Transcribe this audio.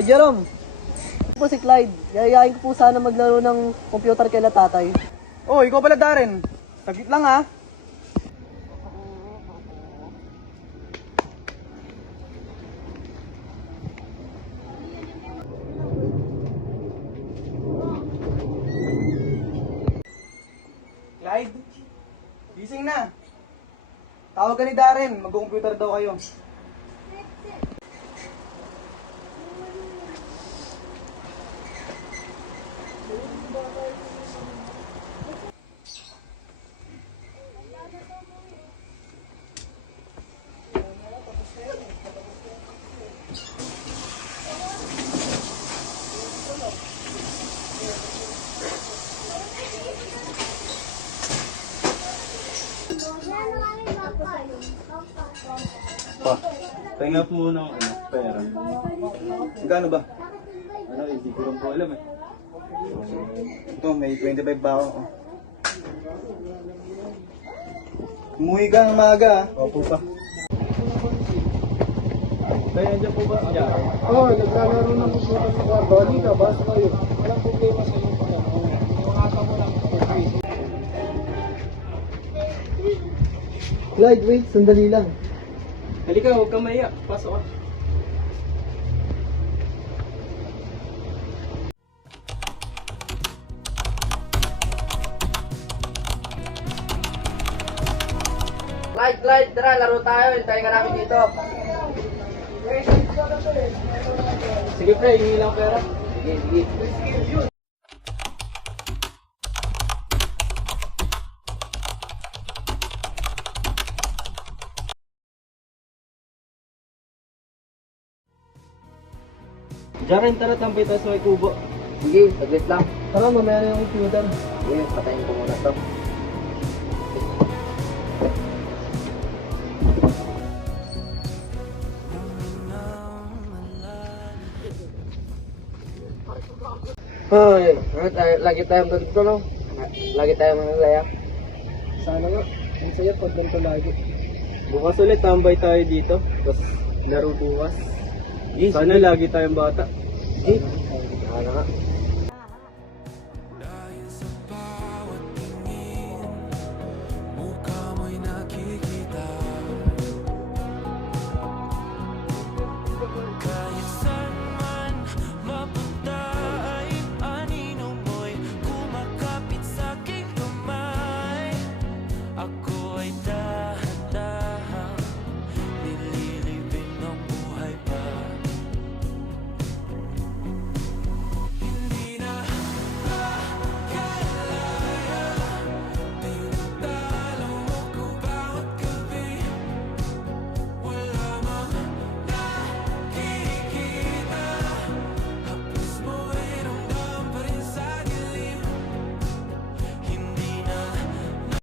Kuya Jerome, po si Clyde. Yayayain ko po sana maglaro ng computer kaila tatay. Oh, ikaw pala Darren. Saglit lang ha. Clyde, gising na. Tawag ka ni Darren, mag-computer daw kayo. Pa, pahinga po muna ng pera. Magkano ba? Hindi ko lang po alam eh. Ito, may 25 ba ako? Oh. Umuwi ka ng maaga ha? Opo pa. Kaya nandiyan po ba? Oo, naglalaro ng computer sa kwarto. Halika, basta kayo. Walang problema sa iyo. Clyde, wait, sandali lang. Halika, huwag kang maiyak. Pasok ka. Clyde, tara, laro tayo. Hintayin ka namin dito. Sige pre, hingi lang pera. Sige. Jaren, tara tambay tayo sa may kubo. Sige, saglit lang. Tara, mamaya na yung computer. Sige, patayin ko muna to. Hoy, lagi tayong ganito, no? Lagi tayong mangalaya. Sana nga. Ang saya pag ganito lagi. Bukas ulit tambay tayo dito. Tapos laro bukas. Sana lagi tayong bata. Sige, sana nga.